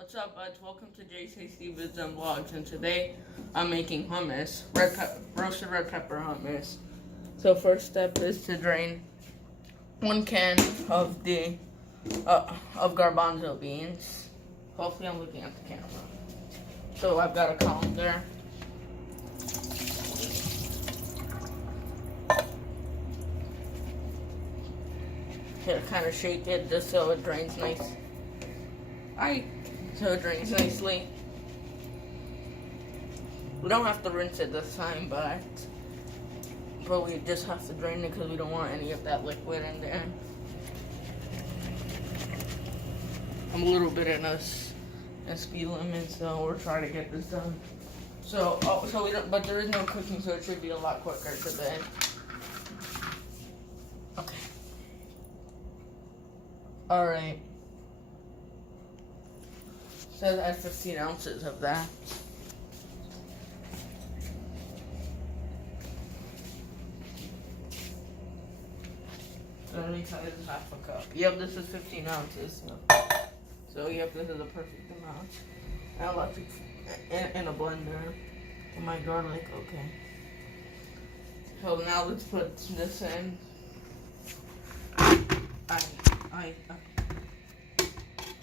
What's up, buds? Welcome to JCC Vids and Vlogs, and today I'm making hummus, roasted red pepper hummus. So first step is to drain 1 can of the of garbanzo beans. Hopefully I'm looking at the camera. So I've got a colander. Here, kind of shake it just so it drains nice. So it drains nicely. We don't have to rinse it this time, but we just have to drain it because we don't want any of that liquid in there. I'm a little bit in a speed limit, so we're trying to get this done. So we don't, but there is no cooking, so it should be a lot quicker today. Okay. All right. Says I have 15 ounces of that. So that means this is half a cup. Yep, this is 15 ounces. So yep, this is a perfect amount. Now let's in a blender. And my garlic, okay. So now let's put this in.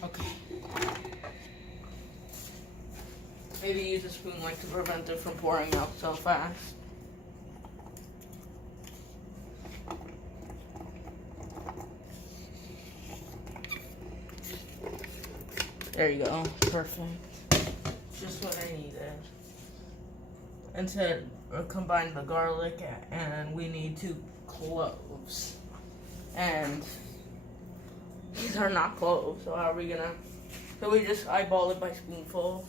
Okay. Maybe use a spoon to prevent it from pouring out so fast. There you go. Perfect. Just what I needed. And to combine the garlic, and we need 2 cloves. And these are not cloves, so how are we gonna? So we just eyeball it by spoonfuls.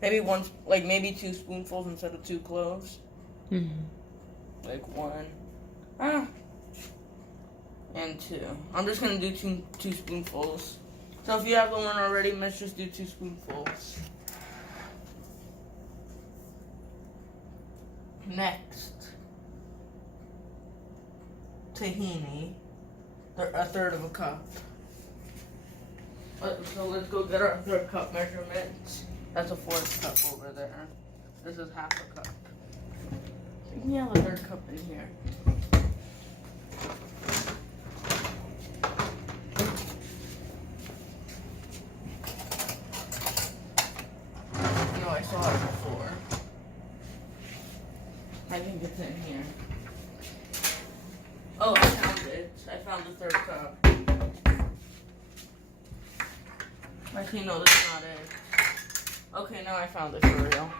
Maybe 2 spoonfuls instead of 2 cloves. Mm-hmm. Like 1, and 2. I'm just gonna do two spoonfuls. So if you have the one already, let's just do 2 spoonfuls. Next, tahini, a third of a cup. So let's go get our third cup measurements. That's a 4th cup over there. This is half a cup. You can have a 3rd cup in here. No, I saw it before. I think it's in here. Oh, I found it. I found the 3rd cup. Actually, no, that's not it. Okay, now I found it for real.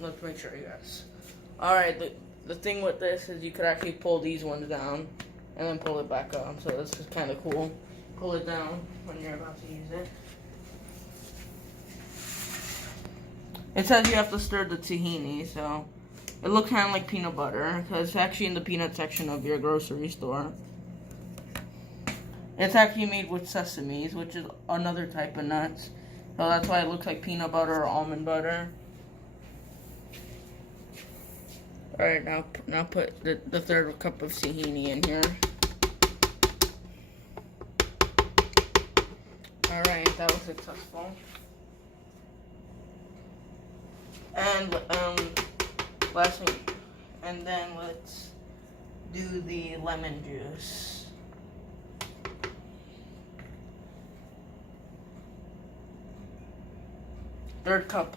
Let's make sure, yes. Alright, the thing with this is you could actually pull these ones down and then pull it back up. So this is kind of cool. Pull it down when you're about to use it. It says you have to stir the tahini, so it looks kind of like peanut butter because it's actually in the peanut section of your grocery store. It's actually made with sesames, which is another type of nuts. So that's why it looks like peanut butter or almond butter. Alright, now put the 3rd cup of tahini in here. Alright, that was successful. And last thing, and then let's do the lemon juice. 3rd cup.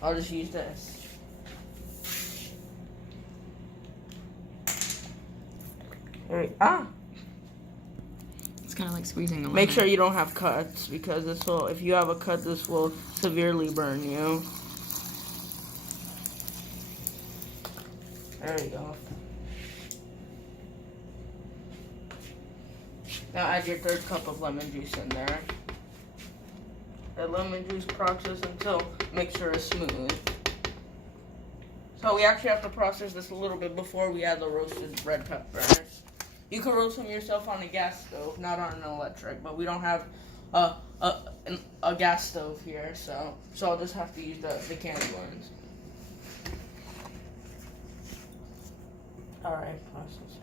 I'll just use this. It's kind of like squeezing a lemon. Make sure you don't have cuts because if you have a cut, this will severely burn you. There you go. Now add your 3rd cup of lemon juice in there. The lemon juice process until mixture is smooth. So we actually have to process this a little bit before we add the roasted red peppers. You can roast them yourself on a gas stove, not on an electric, but we don't have a gas stove here, so I'll just have to use the canned ones. Alright, process.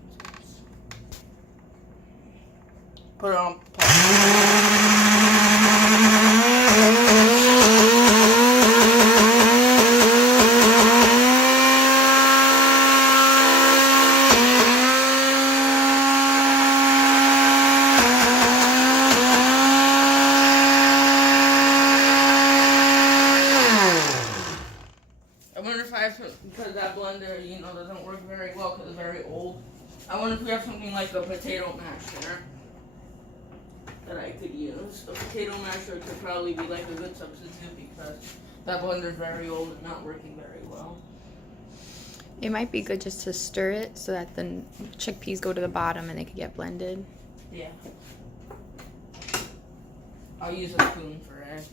Put it on pause. because that blender, you know, doesn't work very well because it's very old. I wonder if we have something like a potato masher that I could use. A potato masher could probably be like a good substitute because that blender is very old and not working very well. It might be good just to stir it so that the chickpeas go to the bottom and they can get blended. Yeah. I'll use a spoon for it.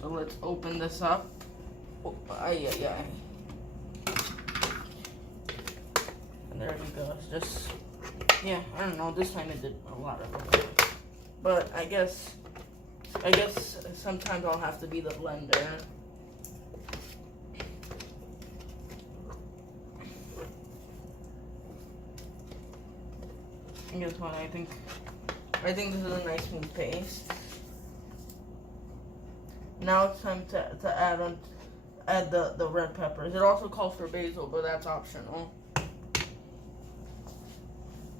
So let's open this up. Oh, ay. And there we go. It's just, yeah, I don't know. This time it did a lot of it. But I guess sometimes I'll have to be the blender. And guess what? I think this is a nice smooth paste. Now it's time to add the red peppers. It also calls for basil, but that's optional.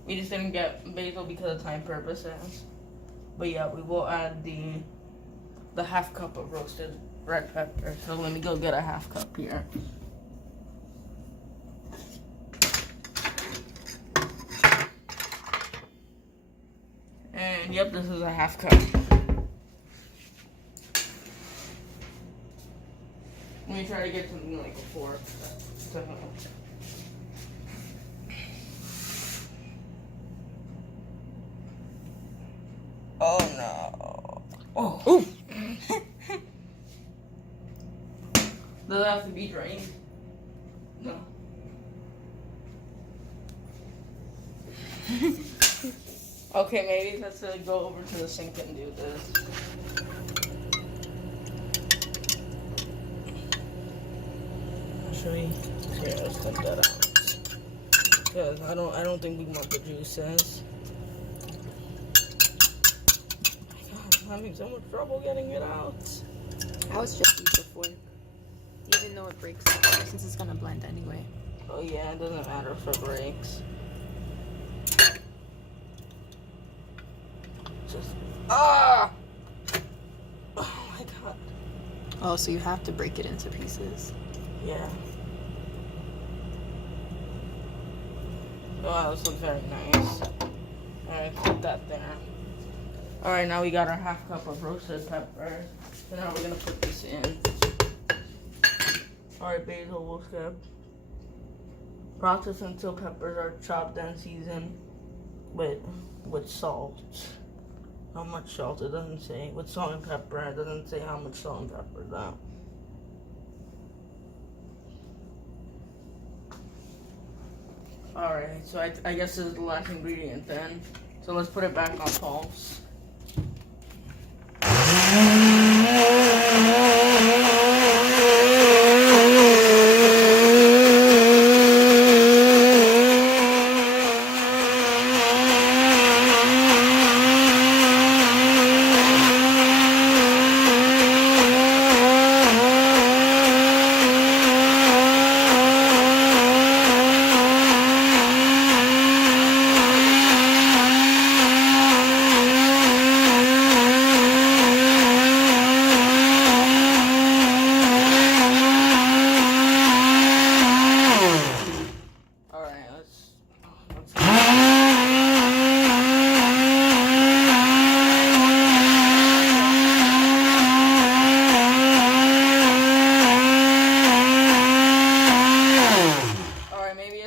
We just didn't get basil because of time purposes. But yeah, we will add the half cup of roasted red pepper. So let me go get a half cup here. And yep, this is a half cup. Let me try to get something like a fork. Oh no. Oh. Ooh. Does it have to be drained? No. Okay, maybe let's go over to the sink and do this. Actually, here, let's cut that out. Because I don't think we want the juices. Oh my God, I'm having so much trouble getting it out. I was just use the fork, even though it breaks up, since it's gonna blend anyway. Oh yeah, it doesn't matter if it breaks. Just oh my God. Oh, so you have to break it into pieces. Yeah. Oh, this looks very nice. Alright, put that there. Alright, now we got our half cup of roasted peppers. So now we're gonna put this in. Alright, basil will skip. Process until peppers are chopped and seasoned with salt. How much salt? It doesn't say. With salt and pepper, it doesn't say how much salt and pepper though. Alright, so I guess this is the last ingredient then. So let's put it back on pulse.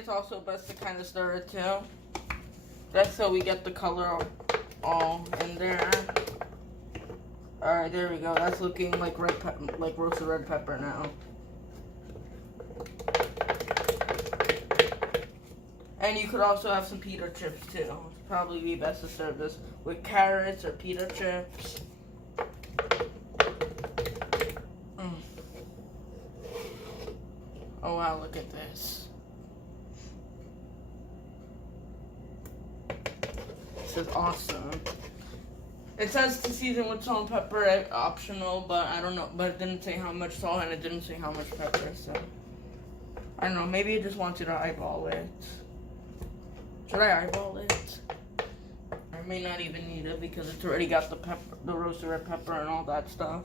Also best to kind of stir it too. That's so we get the color all in there. Alright, there we go. That's looking like like roasted red pepper now. And you could also have some pita chips too. It'd probably be best to serve this with carrots or pita chips. Oh wow, look at this. This is awesome. It says to season with salt and pepper, optional, but I don't know. But it didn't say how much salt and it didn't say how much pepper, so I don't know. Maybe it just wants you to eyeball it. Should I eyeball it? I may not even need it because it's already got the pepper, the roasted red pepper and all that stuff.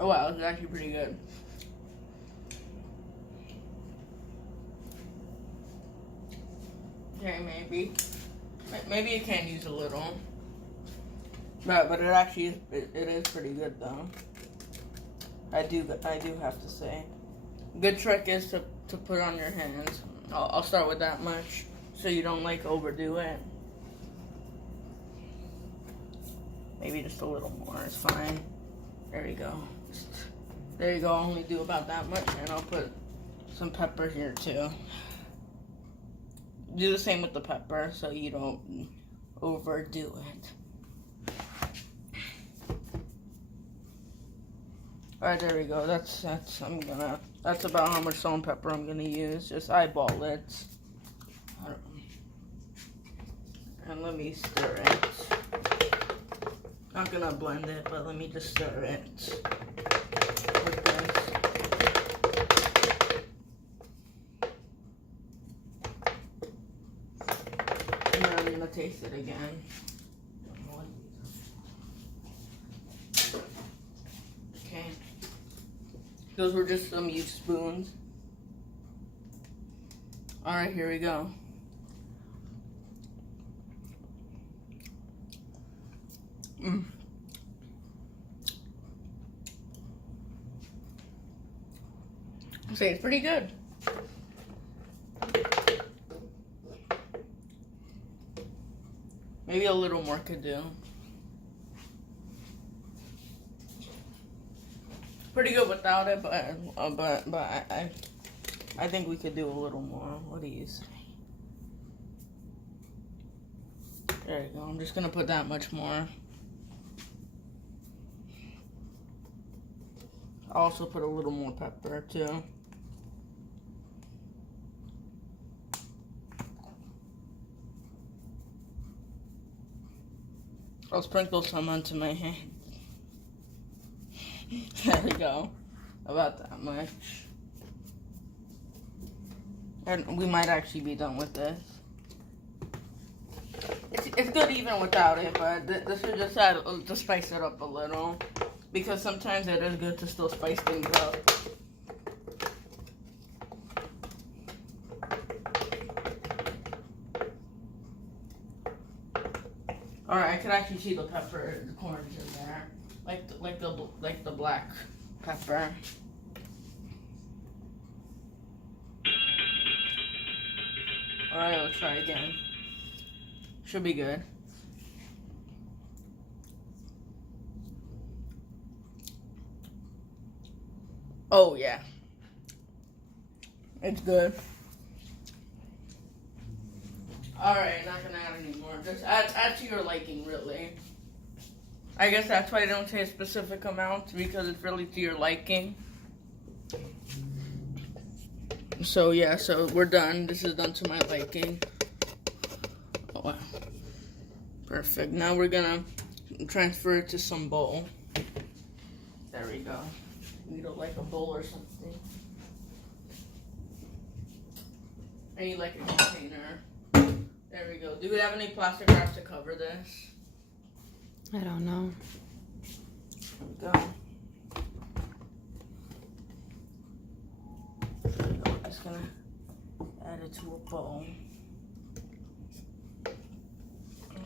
Oh wow, it's actually pretty good. Okay, maybe you can use a little. But it actually it is pretty good though. I do have to say. Good trick is to put on your hands. I'll start with that much so you don't like overdo it. Maybe just a little more is fine. There you go. There you go. I'll only do about that much, and I'll put some pepper here too. Do the same with the pepper so you don't overdo it. Alright, there we go. That's about how much salt and pepper I'm gonna use. Just eyeball it. And let me stir it. Not gonna blend it, but let me just stir it with this. And then I'm gonna taste it again. Okay. Those were just some used spoons. Alright, here we go. I'd say it's pretty good. Maybe a little more could do. Pretty good without it, but I think we could do a little more. What do you say? There you go. I'm just gonna put that much more. I'll also put a little more pepper too. I'll sprinkle some onto my hand. There we go. About that much. And we might actually be done with this. It's good even without it, but this is just to spice it up a little. Because sometimes it is good to still spice things up. Alright, I could actually see the pepper, the corns in there. Like the black pepper. Alright, let's try again. Should be good. Oh yeah. It's good. Alright, not gonna add any more. Just add to your liking, really. I guess that's why I don't say a specific amount, because it's really to your liking. So yeah, so we're done. This is done to my liking. Oh wow. Perfect. Now we're gonna transfer it to some bowl. There we go. You don't like a bowl or something. I need like a container. There we go. Do we have any plastic wraps to cover this? I don't know. There we go. There we go. We're just gonna add it to a bowl.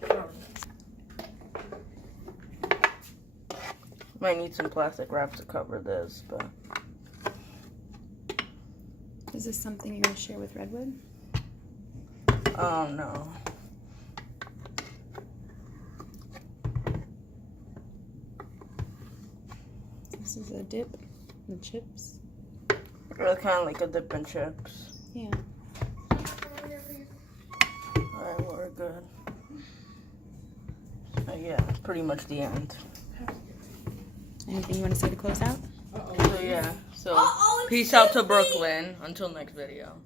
Okay. Might need some plastic wraps to cover this, but. Is this something you're gonna share with Redwood? No. This is a dip and chips. It's kind of like a dip and chips. Yeah. Alright, we're good. Yeah, pretty much the end. Anything you want to say to close out? So yeah, so peace out to Brooklyn. Until next video.